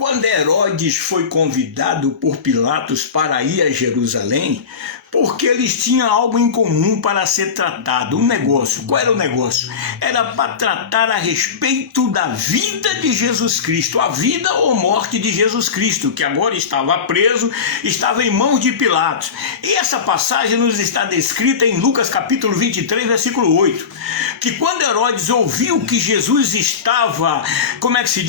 Quando Herodes foi convidado por Pilatos para ir a Jerusalém, porque eles tinham algo em comum para ser tratado, um negócio. Qual era o negócio? Era para tratar a respeito da vida de Jesus Cristo, a vida ou morte de Jesus Cristo, que agora estava preso, estava em mãos de Pilatos. E essa passagem nos está descrita em Lucas capítulo 23, versículo 8, que quando Herodes ouviu que Jesus estava,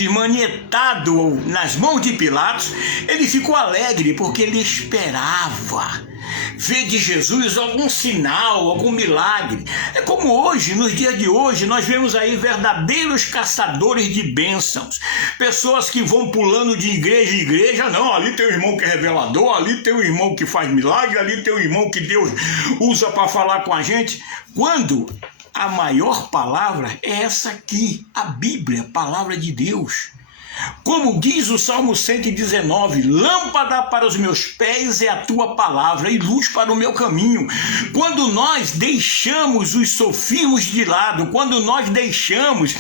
manietado nas mãos de Pilatos, ele ficou alegre, porque ele esperava ver de Jesus algum sinal, algum milagre. É como hoje, nos dias de hoje, nós vemos aí verdadeiros caçadores de bênçãos, pessoas que vão pulando de igreja em igreja. Não, ali tem um irmão que é revelador, ali tem um irmão que faz milagre, ali tem um irmão que Deus usa para falar com a gente, quando a maior palavra é essa aqui, a Bíblia, a palavra de Deus. Como diz o Salmo 119, lâmpada para os meus pés é a tua palavra e luz para o meu caminho. Quando nós deixamos os sofismas de lado, quando nós deixamos,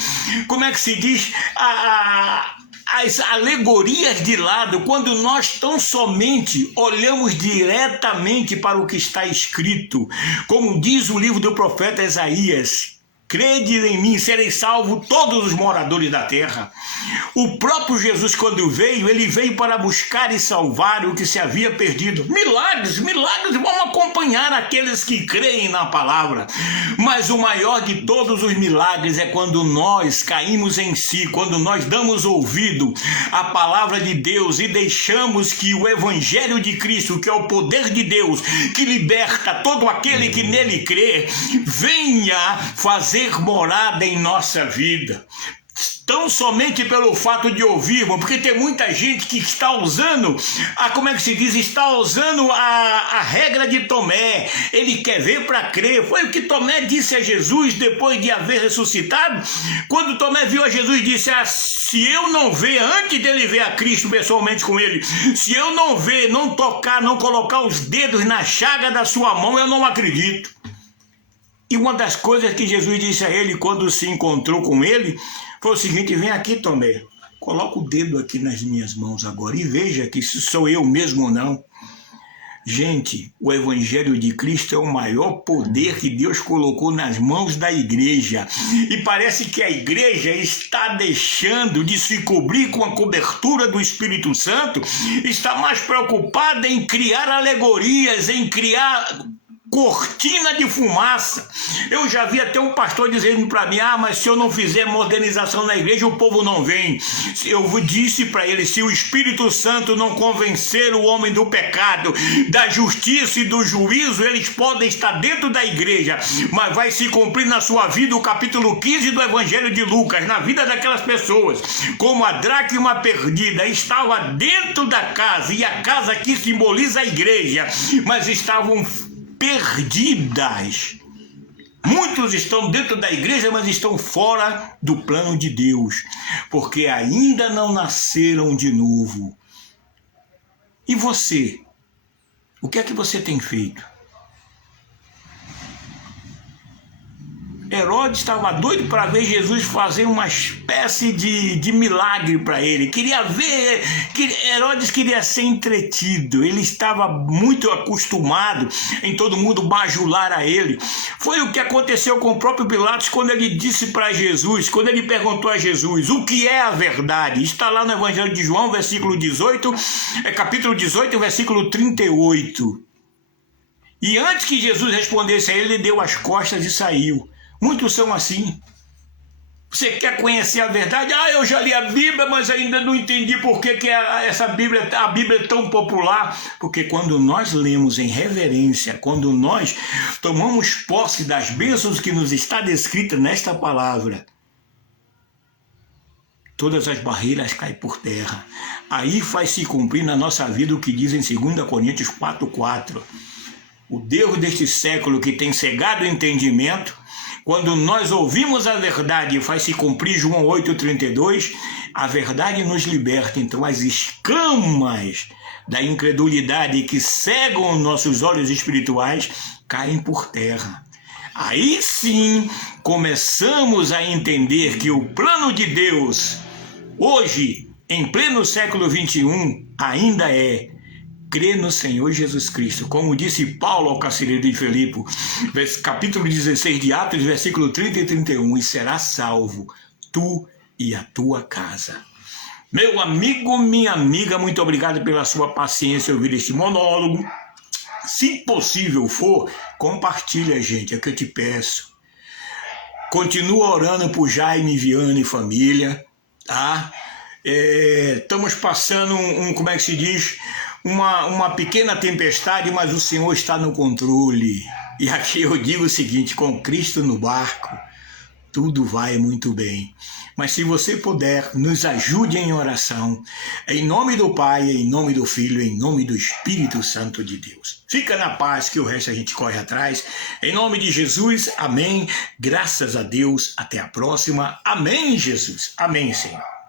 as alegorias de lado, quando nós tão somente olhamos diretamente para o que está escrito, como diz o livro do profeta Isaías: crede em mim, sereis salvos todos os moradores da terra. O próprio Jesus, quando veio, ele veio para buscar e salvar o que se havia perdido. Milagres vão acompanhar aqueles que creem na palavra. Mas o maior de todos os milagres é quando nós caímos em si, quando nós damos ouvido à palavra de Deus e deixamos que o evangelho de Cristo, que é o poder de Deus, que liberta todo aquele que nele crê, venha fazer morada em nossa vida. Tão somente pelo fato de ouvirmos, porque tem muita gente que está usando está usando a regra de Tomé. Ele quer ver para crer. Foi o que Tomé disse a Jesus depois de haver ressuscitado. Quando Tomé viu a Jesus, disse: se eu não ver, antes dele ver a Cristo pessoalmente com ele, se eu não ver, não tocar, não colocar os dedos na chaga da sua mão, eu não acredito. E uma das coisas que Jesus disse a ele quando se encontrou com ele foi o seguinte: vem aqui, Tomé, coloca o dedo aqui nas minhas mãos agora e veja que se sou eu mesmo ou não. Gente, o Evangelho de Cristo é o maior poder que Deus colocou nas mãos da igreja. E parece que a igreja está deixando de se cobrir com a cobertura do Espírito Santo, está mais preocupada em criar alegorias, em criar cortina de fumaça. Eu já vi até um pastor dizendo para mim: mas se eu não fizer modernização na igreja, o povo não vem. Eu disse para ele: se o Espírito Santo não convencer o homem do pecado, da justiça e do juízo, eles podem estar dentro da igreja, mas vai se cumprir na sua vida o capítulo 15 do Evangelho de Lucas, na vida daquelas pessoas, como a dracma perdida estava dentro da casa, e a casa aqui simboliza a igreja, mas estavam perdidas. Muitos estão dentro da igreja, mas estão fora do plano de Deus, porque ainda não nasceram de novo. E você? O que é que você tem feito? Herodes estava doido para ver Jesus fazer uma espécie de milagre para ele. Queria ver, Herodes queria ser entretido. Ele estava muito acostumado em todo mundo bajular a ele. Foi o que aconteceu com o próprio Pilatos quando ele disse para Jesus, quando ele perguntou a Jesus: o que é a verdade? Está lá no Evangelho de João, capítulo 18, versículo 38. E antes que Jesus respondesse a ele, ele deu as costas e saiu. Muitos são assim. Você quer conhecer a verdade? Eu já li a Bíblia, mas ainda não entendi por que a Bíblia é tão popular. Porque quando nós lemos em reverência, quando nós tomamos posse das bênçãos que nos está descrita nesta palavra, todas as barreiras caem por terra. Aí faz se cumprir na nossa vida o que diz em 2 Coríntios 4:4. O Deus deste século que tem cegado o entendimento, quando nós ouvimos a verdade e faz se cumprir João 8:32, a verdade nos liberta. Então as escamas da incredulidade que cegam nossos olhos espirituais caem por terra. Aí sim começamos a entender que o plano de Deus hoje em pleno século XXI, ainda é crer no Senhor Jesus Cristo, como disse Paulo ao carcereiro de Filipe, capítulo 16 de Atos, versículo 30 e 31, e serás salvo, tu e a tua casa. Meu amigo, minha amiga, muito obrigado pela sua paciência em ouvir este monólogo. Se possível for, compartilha, gente, é o que eu te peço. Continua orando por Jaime, Viana e família, tá? Estamos passando como é que se diz? Uma pequena tempestade, mas o Senhor está no controle. E aqui eu digo o seguinte, com Cristo no barco, tudo vai muito bem. Mas se você puder, nos ajude em oração. Em nome do Pai, em nome do Filho, em nome do Espírito Santo de Deus. Fica na paz que o resto a gente corre atrás. Em nome de Jesus, amém. Graças a Deus, até a próxima. Amém, Jesus. Amém, Senhor.